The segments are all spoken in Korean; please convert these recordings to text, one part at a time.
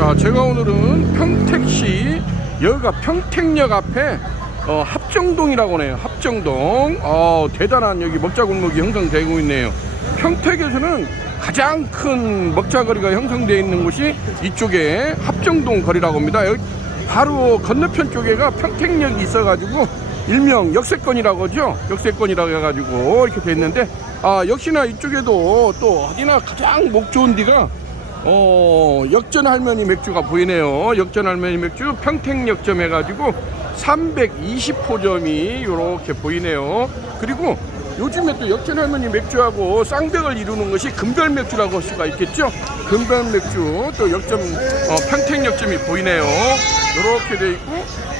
자, 제가 오늘은 평택시 여기가 평택역 앞에 합정동이라고 하네요. 합정동. 대단한 여기 먹자골목이 형성되고 있네요. 평택에서는 가장 큰 먹자거리가 형성되어 있는 곳이 이쪽에 합정동 거리라고 합니다. 여기 바로 건너편 쪽에가 평택역이 있어가지고 일명 역세권이라고 하죠. 역세권이라고 해가지고 이렇게 돼 있는데, 역시나 이쪽에도 또 어디나 가장 목 좋은 데가 역전 할머니 맥주가 보이네요. 역전 할머니 맥주 평택역점 해가지고 320호점이 이렇게 보이네요. 그리고 요즘에 또 역전 할머니 맥주하고 쌍벽을 이루는 것이 금별 맥주라고 할 수가 있겠죠. 금별 맥주 또 역점 평택역점이 보이네요. 이렇게 돼 있고,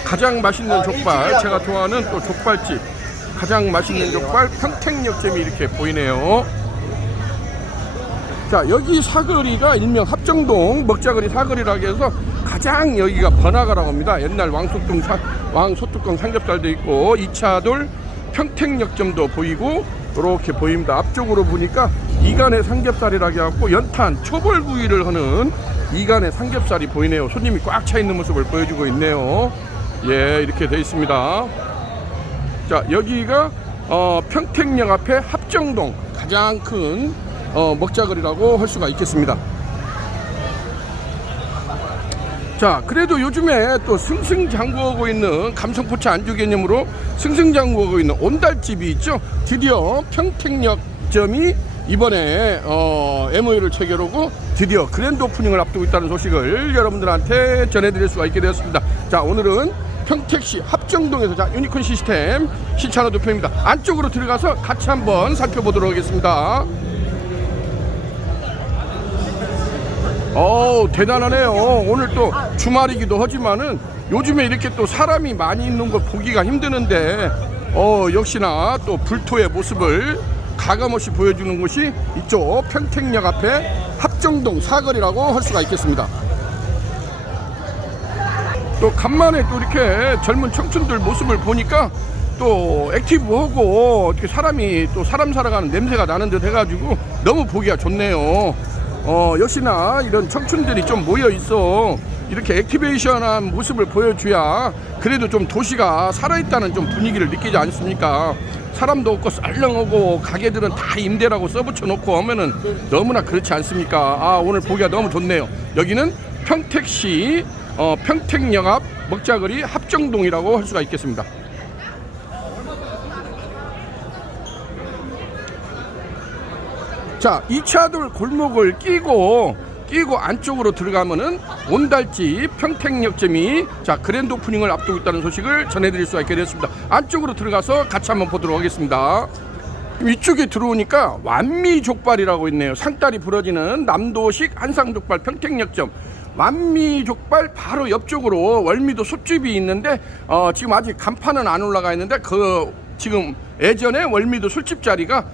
가장 맛있는 족발, 제가 좋아하는 또 족발집 가장 맛있는 족발 평택역점이 이렇게 보이네요. 자, 여기 사거리가 일명 합정동 먹자거리 사거리라고 해서 가장 여기가 번화가라고 합니다. 옛날 왕소뚜껑 삼겹살도 있고 2차 돌 평택역점도 보이고 이렇게 보입니다. 앞쪽으로 보니까 이간의 삼겹살이라고 해갖고 연탄 초벌구이를 하는 이간의 삼겹살이 보이네요. 손님이 꽉 차 있는 모습을 보여주고 있네요. 예, 이렇게 되어 있습니다. 자, 여기가 평택역 앞에 합정동 가장 큰 먹자거리라고 할 수가 있겠습니다. 자, 그래도 요즘에 또 승승장구하고 있는 감성포차 안주 개념으로 승승장구하고 있는 온달집이 있죠. 드디어 평택역점이 이번에 MOU를 체결하고 드디어 그랜드 오프닝을 앞두고 있다는 소식을 여러분들한테 전해드릴 수가 있게 되었습니다. 자, 오늘은 평택시 합정동에서, 자, 유니콘 시스템 시차로 도표입니다. 안쪽으로 들어가서 같이 한번 살펴보도록 하겠습니다. 대단하네요. 오늘 또 주말이기도 하지만은 요즘에 이렇게 또 사람이 많이 있는 걸 보기가 힘드는데 역시나 또 불토의 모습을 가감없이 보여주는 곳이 이쪽 평택역 앞에 합정동 사거리라고 할 수가 있겠습니다. 또 간만에 또 이렇게 젊은 청춘들 모습을 보니까 또 액티브하고 어떻게 사람이 또 사람 살아가는 냄새가 나는 듯 해가지고 너무 보기가 좋네요. 역시나 이런 청춘들이 좀 모여 있어 이렇게 액티베이션한 모습을 보여줘야 그래도 좀 도시가 살아있다는 좀 분위기를 느끼지 않습니까? 사람도 없고 썰렁하고 가게들은 다 임대라고 써붙여 놓고 하면은 너무나 그렇지 않습니까? 오늘 보기가 너무 좋네요. 여기는 평택시 평택역 앞 먹자거리 합정동이라고 할 수가 있겠습니다. 자, 2차 돌 골목을 끼고 안쪽으로 들어가면은 온달집 평택역점이 자 그랜드 오프닝을 앞두고 있다는 소식을 전해드릴 수가 있게 됐습니다. 안쪽으로 들어가서 같이 한번 보도록 하겠습니다. 이쪽에 들어오니까 완미족발이라고 있네요. 상다리 부러지는 남도식 한상족발 평택역점. 완미족발 바로 옆쪽으로 월미도 솥집이 있는데 지금 아직 간판은 안 올라가 있는데 지금 예전에 월미도 술집 자리가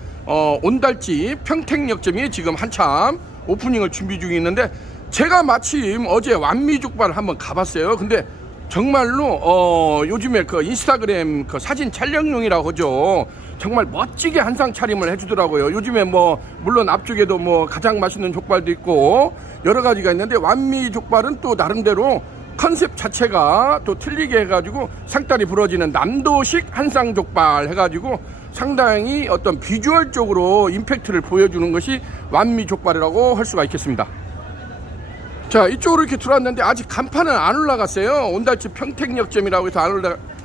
온달집 평택역점이 지금 한참 오프닝을 준비 중에 있는데, 제가 마침 어제 완미족발을 한번 가봤어요. 근데 정말로 요즘에 그 인스타그램 그 사진 촬영용이라고 하죠. 정말 멋지게 한상 차림을 해주더라고요. 요즘에 뭐 물론 앞쪽에도 뭐 가장 맛있는 족발도 있고 여러 가지가 있는데, 완미족발은 또 나름대로 컨셉 자체가 또 틀리게 해가지고 상다리 부러지는 남도식 한상족발 해가지고 상당히 어떤 비주얼적으로 임팩트를 보여주는 것이 완미족발이라고 할 수가 있겠습니다. 자, 이쪽으로 이렇게 들어왔는데 아직 간판은 안 올라갔어요. 온달집 평택역점이라고 해서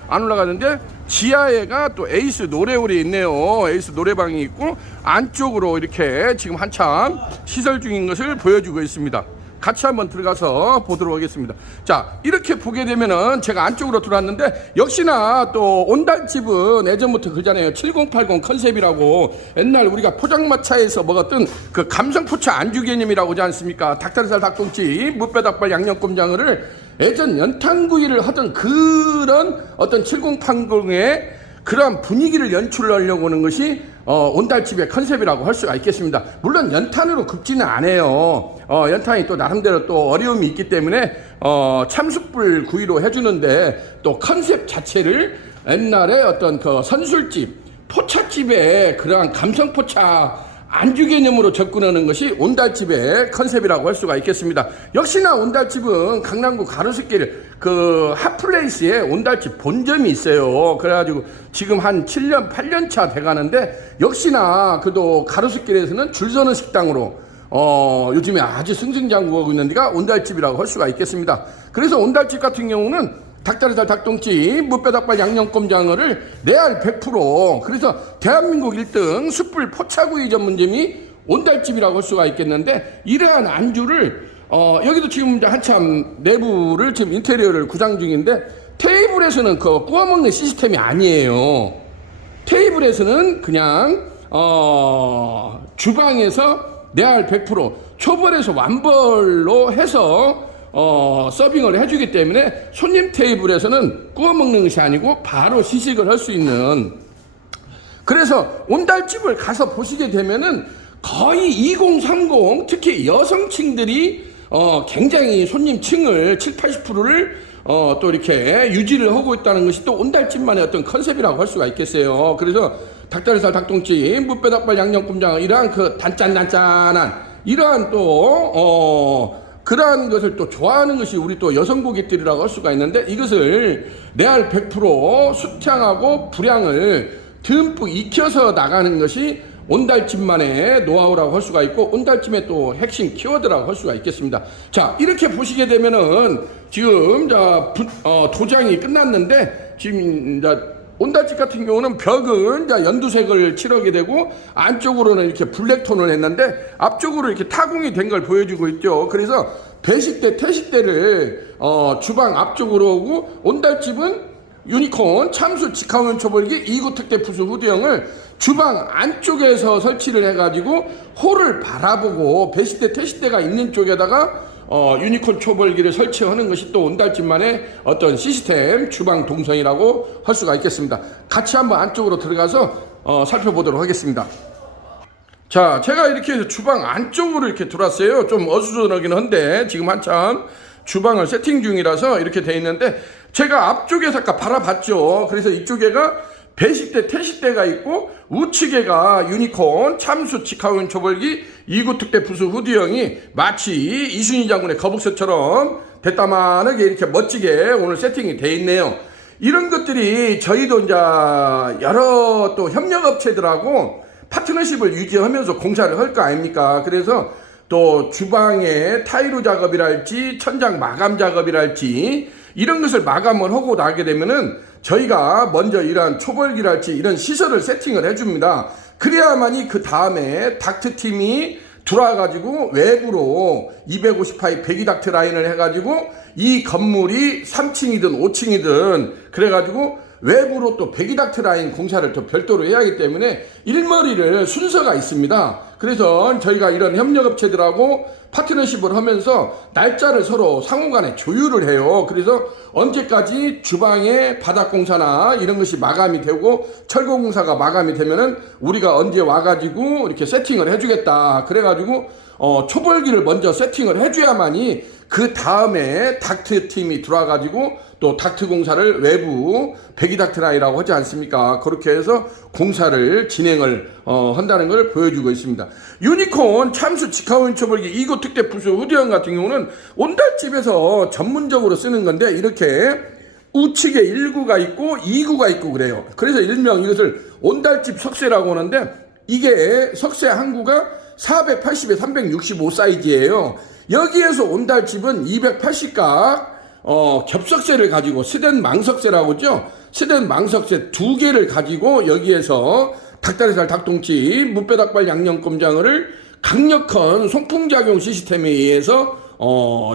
안 올라가는데 지하에가 또 에이스 노래홀이 있네요. 에이스 노래방이 있고 안쪽으로 이렇게 지금 한참 시설 중인 것을 보여주고 있습니다. 같이 한번 들어가서 보도록 하겠습니다. 자, 이렇게 보게 되면은 제가 안쪽으로 들어왔는데 역시나 또 온달집은 예전부터 그러잖아요. 7080 컨셉이라고 옛날 우리가 포장마차에서 먹었던 그 감성포차 안주 개념이라고 하지 않습니까? 닭다리살 닭똥집 무뼈닭발 양념꼼장어를 예전 연탄구이를 하던 그런 어떤 7080의 그러한 분위기를 연출하려고 하는 것이 온달집의 컨셉이라고 할 수가 있겠습니다. 물론 연탄으로 굽지는 않아요. 연탄이 또 나름대로 또 어려움이 있기 때문에 참숯불 구이로 해주는데, 또 컨셉 자체를 옛날에 어떤 그 선술집, 포차집의 그러한 감성포차 안주 개념으로 접근하는 것이 온달집의 컨셉이라고 할 수가 있겠습니다. 역시나 온달집은 강남구 가로수길 그 핫플레이스에 온달집 본점이 있어요. 그래가지고 지금 한 7년, 8년 차 돼가는데 역시나 그도 가로수길에서는 줄 서는 식당으로 요즘에 아주 승승장구하고 있는 데가 온달집이라고 할 수가 있겠습니다. 그래서 온달집 같은 경우는 닭다리살, 닭똥집, 무뼈닭발 양념꼼장어를 레알 100%. 그래서 대한민국 1등 숯불 포차구이 전문점이 온달집이라고 할 수가 있겠는데, 이러한 안주를 여기도 지금 이제 한참 내부를 지금 인테리어를 구상 중인데, 테이블에서는 그 구워 먹는 시스템이 아니에요. 테이블에서는 그냥 주방에서 레알 100% 초벌에서 완벌로 해서 서빙을 해주기 때문에 손님 테이블에서는 구워 먹는 것이 아니고 바로 시식을 할 수 있는, 그래서 온달집을 가서 보시게 되면은 거의 2030 특히 여성층들이 굉장히 손님층을 70-80%를 또 이렇게 유지를 하고 있다는 것이 또 온달집만의 어떤 컨셉이라고 할 수가 있겠어요. 그래서 닭다리살, 닭똥집, 무뼈닭발 양념꼼장어 이러한 그 단짠단짠한 이러한 또 그러한 것을 또 좋아하는 것이 우리 또 여성 고객들이라고 할 수가 있는데, 이것을 레알 100% 수량하고 분량을 듬뿍 익혀서 나가는 것이 온달집만의 노하우라고 할 수가 있고, 온달집의 또 핵심 키워드라고 할 수가 있겠습니다. 자, 이렇게 보시게 되면은 지금 도장이 끝났는데, 지금 온달집 같은 경우는 벽은 연두색을 칠하게 되고 안쪽으로는 이렇게 블랙톤을 했는데 앞쪽으로 이렇게 타공이 된 걸 보여주고 있죠. 그래서 배식대, 퇴식대를 주방 앞쪽으로 오고, 온달집은 유니콘 참수 직화면 초벌기 2구 특대 푸스 후드형을 주방 안쪽에서 설치를 해가지고 홀을 바라보고 배식대, 퇴식대가 있는 쪽에다가 유니콘 초벌기를 설치하는 것이 또 온달집만의 어떤 시스템 주방 동선이라고 할 수가 있겠습니다. 같이 한번 안쪽으로 들어가서 살펴보도록 하겠습니다. 자, 제가 이렇게 해서 주방 안쪽으로 이렇게 들어왔어요. 좀 어수선하긴 한데 지금 한참 주방을 세팅 중이라서 이렇게 돼 있는데, 제가 앞쪽에서 아까 바라봤죠. 그래서 이쪽에가 배식대, 퇴식대가 있고 우측에가 유니콘 참수 직화면 초벌기 2구 특대 부수 후드형이 마치 이순희 장군의 거북선처럼 대따만하게 이렇게 멋지게 오늘 세팅이 돼 있네요. 이런 것들이 저희도 이제 여러 또 협력업체들하고 파트너십을 유지하면서 공사를 할 거 아닙니까? 그래서 또 주방의 타일로 작업이랄지 천장 마감 작업이랄지 이런 것을 마감을 하고 나게 되면은 저희가 먼저 이러한 초벌기랄지 이런 시설을 세팅을 해줍니다. 그래야만이 그 다음에 닥트팀이 들어와가지고 외부로 250파이 배기 닥트 라인을 해가지고 이 건물이 3층이든 5층이든 그래가지고 외부로 또 배기 닥트 라인 공사를 또 별도로 해야 하기 때문에 일머리를 순서가 있습니다. 그래서 저희가 이런 협력업체들하고 파트너십을 하면서 날짜를 서로 상호간에 조율을 해요. 그래서 언제까지 주방의 바닥공사나 이런 것이 마감이 되고 철거공사가 마감이 되면은 우리가 언제 와가지고 이렇게 세팅을 해주겠다. 그래가지고 초벌기를 먼저 세팅을 해줘야만이 그 다음에 닥트 팀이 들어와가지고 또 닥트 공사를 외부 배기 닥트 라인이라고 하지 않습니까? 그렇게 해서 공사를 진행을 한다는 걸 보여주고 있습니다. 유니콘 참수 직화면 초벌기 2구 특대 부수 후드형 같은 경우는 온달집에서 전문적으로 쓰는 건데, 이렇게 우측에 1구가 있고 2구가 있고 그래요. 그래서 일명 이것을 온달집 석쇠라고 하는데, 이게 석쇠 한 구가 480에 365 사이즈예요. 여기에서 온달집은 280각 겹석쇠를 가지고 스댄 망석쇠라고 하죠. 스댄 망석쇠 2개를 가지고 여기에서 닭다리살, 닭똥집, 무뼈닭발 양념꼼장어를 강력한 송풍작용 시스템에 의해서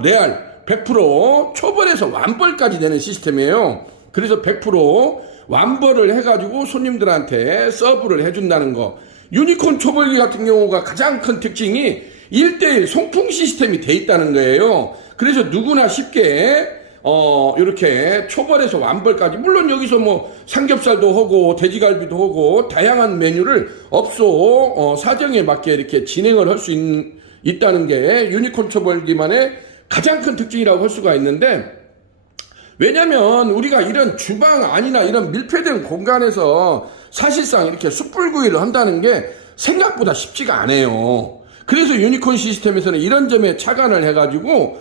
레알 100% 초벌에서 완벌까지 되는 시스템이에요. 그래서 100% 완벌을 해가지고 손님들한테 서브를 해준다는 거. 유니콘 초벌기 같은 경우가 가장 큰 특징이 1:1 송풍 시스템이 돼 있다는 거예요. 그래서 누구나 쉽게 이렇게 초벌에서 완벌까지, 물론 여기서 뭐 삼겹살도 하고 돼지갈비도 하고 다양한 메뉴를 업소 사정에 맞게 이렇게 진행을 할 수 있다는 게 유니콘 초벌기만의 가장 큰 특징이라고 할 수가 있는데, 왜냐면 우리가 이런 주방 안이나 이런 밀폐된 공간에서 사실상 이렇게 숯불구이를 한다는 게 생각보다 쉽지가 않아요. 그래서 유니콘 시스템에서는 이런 점에 착안을 해가지고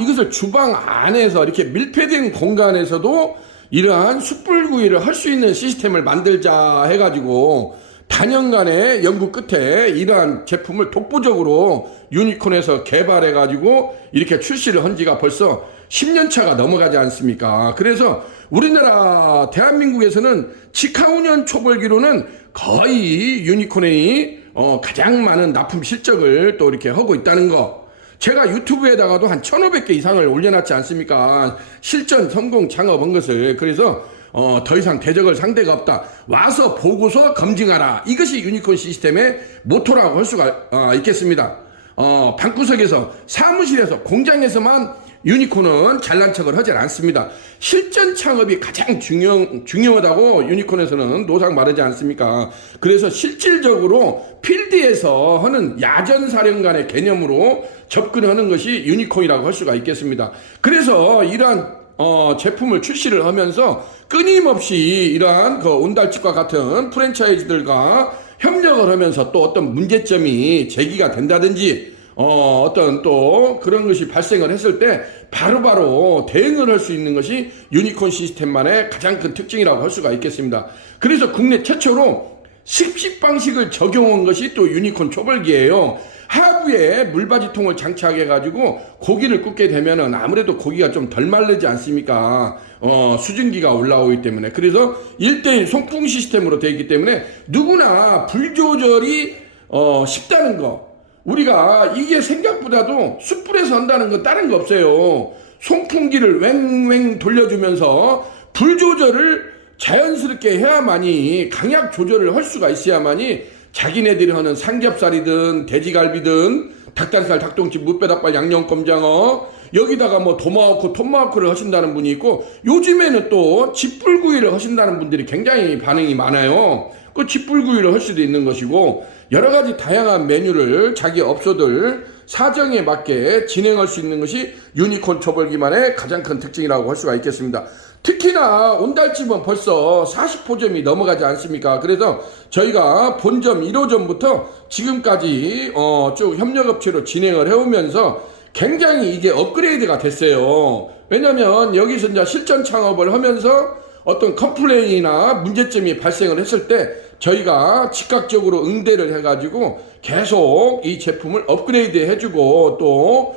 이것을 주방 안에서 이렇게 밀폐된 공간에서도 이러한 숯불구이를 할 수 있는 시스템을 만들자 해가지고 단연간의 연구 끝에 이러한 제품을 독보적으로 유니콘에서 개발해가지고 이렇게 출시를 한 지가 벌써 10년 차가 넘어가지 않습니까? 그래서 우리나라 대한민국에서는 직하 운영 초벌기로는 거의 유니콘이 가장 많은 납품 실적을 또 이렇게 하고 있다는 거. 제가 유튜브에다가도 한 1,500개 이상을 올려놨지 않습니까? 실전 성공 창업한 것을. 그래서 더 이상 대적을 상대가 없다. 와서 보고서 검증하라. 이것이 유니콘 시스템의 모토라고 할 수가 있겠습니다. 방구석에서, 사무실에서, 공장에서만 유니콘은 잘난 척을 하지 않습니다. 실전 창업이 가장 중요하다고 유니콘에서는 노상 말하지 않습니까? 그래서 실질적으로 필드에서 하는 야전사령관의 개념으로 접근하는 것이 유니콘이라고 할 수가 있겠습니다. 그래서 이러한 제품을 출시를 하면서 끊임없이 이러한 온달집과 같은 프랜차이즈들과 협력을 하면서 또 어떤 문제점이 제기가 된다든지 어떤 또 그런 것이 발생을 했을 때 바로바로 대응을 할 수 있는 것이 유니콘 시스템만의 가장 큰 특징이라고 할 수가 있겠습니다. 그래서 국내 최초로 식식 방식을 적용한 것이 또 유니콘 초벌기예요. 하부에 물받이통을 장착해가지고 고기를 굽게 되면은 아무래도 고기가 좀 덜 마르지 않습니까? 수증기가 올라오기 때문에. 그래서 1대1 송풍 시스템으로 되어 있기 때문에 누구나 불 조절이 쉽다는 거. 우리가 이게 생각보다도 숯불에서 한다는 건 다른 거 없어요. 송풍기를 왱왱 돌려주면서 불 조절을 자연스럽게 해야만이, 강약 조절을 할 수가 있어야만이 자기네들이 하는 삼겹살이든 돼지갈비든 닭다리살, 닭똥집, 무뼈닭발, 양념꼼장어, 여기다가 뭐 도마호크, 톰마호크를 하신다는 분이 있고, 요즘에는 또 집불구이를 하신다는 분들이 굉장히 반응이 많아요. 그 집불구이를 할 수도 있는 것이고, 여러 가지 다양한 메뉴를 자기 업소들 사정에 맞게 진행할 수 있는 것이 유니콘 초벌기만의 가장 큰 특징이라고 할 수가 있겠습니다. 특히나 온달집은 벌써 40호점이 넘어가지 않습니까? 그래서 저희가 본점 1호점부터 지금까지 쭉 협력업체로 진행을 해오면서 굉장히 이게 업그레이드가 됐어요. 왜냐면 여기서 이제 실전 창업을 하면서 어떤 컴플레인이나 문제점이 발생을 했을 때 저희가 즉각적으로 응대를 해가지고 계속 이 제품을 업그레이드 해주고 또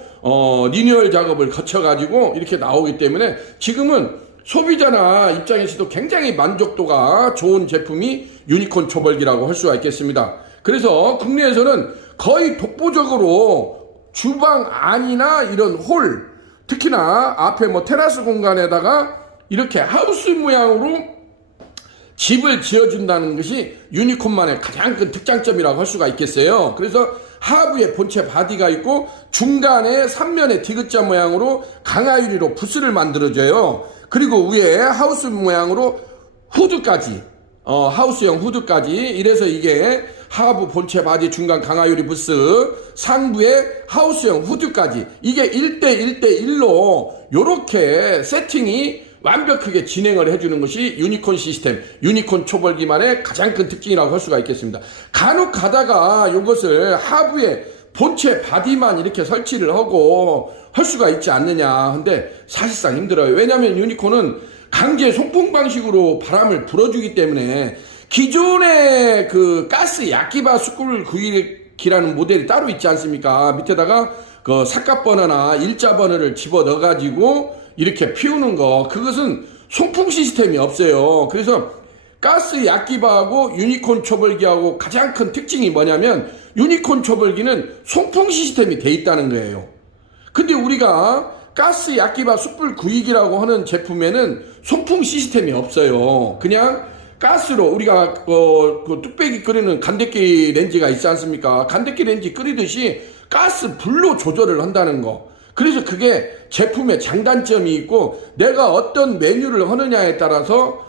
리뉴얼 작업을 거쳐가지고 이렇게 나오기 때문에 지금은 소비자나 입장에서도 굉장히 만족도가 좋은 제품이 유니콘 초벌기라고 할 수가 있겠습니다. 그래서 국내에서는 거의 독보적으로 주방 안이나 이런 홀, 특히나 앞에 뭐 테라스 공간에다가 이렇게 하우스 모양으로 집을 지어준다는 것이 유니콘만의 가장 큰 특장점이라고 할 수가 있겠어요. 그래서 하부에 본체 바디가 있고 중간에 3면에 디귿자 모양으로 강화유리로 부스를 만들어줘요. 그리고 위에 하우스 모양으로 후드까지, 하우스형 후드까지, 이래서 이게 하부 본체 바디 중간 강화유리 부스, 상부에 하우스형 후드까지, 이게 1대1대1로 요렇게 세팅이 완벽하게 진행을 해주는 것이 유니콘 시스템, 유니콘 초벌기만의 가장 큰 특징이라고 할 수가 있겠습니다. 간혹 가다가 이것을 하부에 본체 바디만 이렇게 설치를 하고 할 수가 있지 않느냐. 근데 사실상 힘들어요. 왜냐하면 유니콘은 강제 송풍 방식으로 바람을 불어주기 때문에 기존의 그 가스 야끼바 숯불 구이기라는 모델이 따로 있지 않습니까? 밑에다가 그 삿갓 버너나 일자 버너를 집어 넣어가지고 이렇게 피우는 거, 그것은 송풍 시스템이 없어요. 그래서 가스 야끼바하고 유니콘 초벌기하고 가장 큰 특징이 뭐냐면 유니콘 초벌기는 송풍 시스템이 돼 있다는 거예요. 근데 우리가 가스 야끼바 숯불 구이기라고 하는 제품에는 송풍 시스템이 없어요. 그냥 가스로 우리가 그 뚝배기 끓이는 간대기 렌지가 있지 않습니까? 간대기 렌지 끓이듯이 가스 불로 조절을 한다는 거. 그래서 그게 제품의 장단점이 있고 내가 어떤 메뉴를 하느냐에 따라서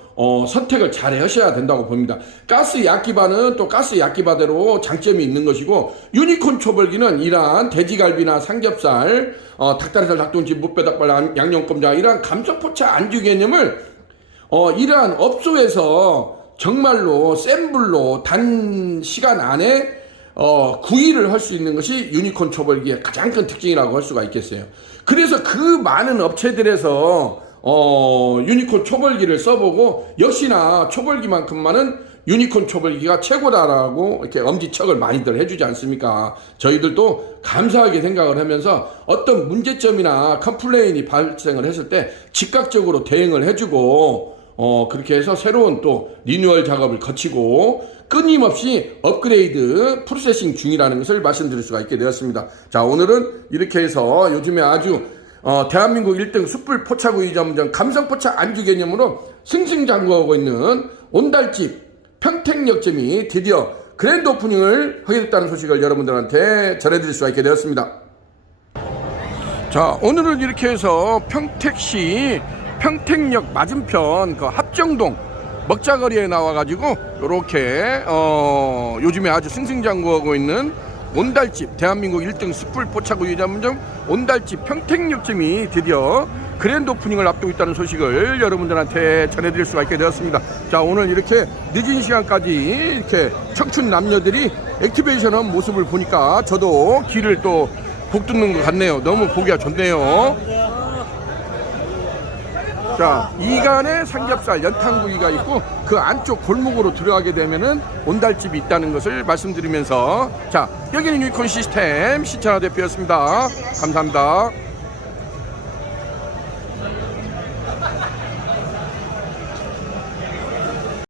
선택을 잘 하셔야 된다고 봅니다. 가스 야끼바는 또 가스 야끼바대로 장점이 있는 것이고, 유니콘 초벌기는 이러한 돼지갈비나 삼겹살, 닭다리살, 닭똥집, 무뼈닭발, 양념꼼장, 이러한 감성포차 안주 개념을 이러한 업소에서 정말로 센 불로 단 시간 안에 구이를 할 수 있는 것이 유니콘 초벌기의 가장 큰 특징이라고 할 수가 있겠어요. 그래서 그 많은 업체들에서 유니콘 초벌기를 써보고 역시나 초벌기만큼만은 유니콘 초벌기가 최고다라고 이렇게 엄지척을 많이들 해주지 않습니까? 저희들도 감사하게 생각을 하면서 어떤 문제점이나 컴플레인이 발생을 했을 때 즉각적으로 대응을 해주고 그렇게 해서 새로운 또 리뉴얼 작업을 거치고 끊임없이 업그레이드 프로세싱 중이라는 것을 말씀드릴 수가 있게 되었습니다. 자, 오늘은 이렇게 해서 요즘에 아주 대한민국 1등 숯불 포차구이 전문점 감성포차 안주 개념으로 승승장구하고 있는 온달집 평택역점이 드디어 그랜드 오프닝을 하게 됐다는 소식을 여러분들한테 전해드릴 수가 있게 되었습니다. 자, 오늘은 이렇게 해서 평택시 평택역 맞은편 그 합정동 먹자거리에 나와가지고 요렇게 요즘에 아주 승승장구하고 있는 온달집 대한민국 1등 숯불 포차구이 전문점 온달집 평택역점이 드디어 그랜드 오프닝을 앞두고 있다는 소식을 여러분들한테 전해드릴 수가 있게 되었습니다. 자, 오늘 이렇게 늦은 시간까지 이렇게 청춘 남녀들이 액티베이션한 모습을 보니까 저도 귀를 또 복돋는 것 같네요. 너무 보기가 좋네요. 자, 이간에 삼겹살 연탄구이가 있고 그 안쪽 골목으로 들어가게 되면은 온달집이 있다는 것을 말씀드리면서, 자, 여기는 유니콘 시스템 시천화 대표였습니다. 감사합니다.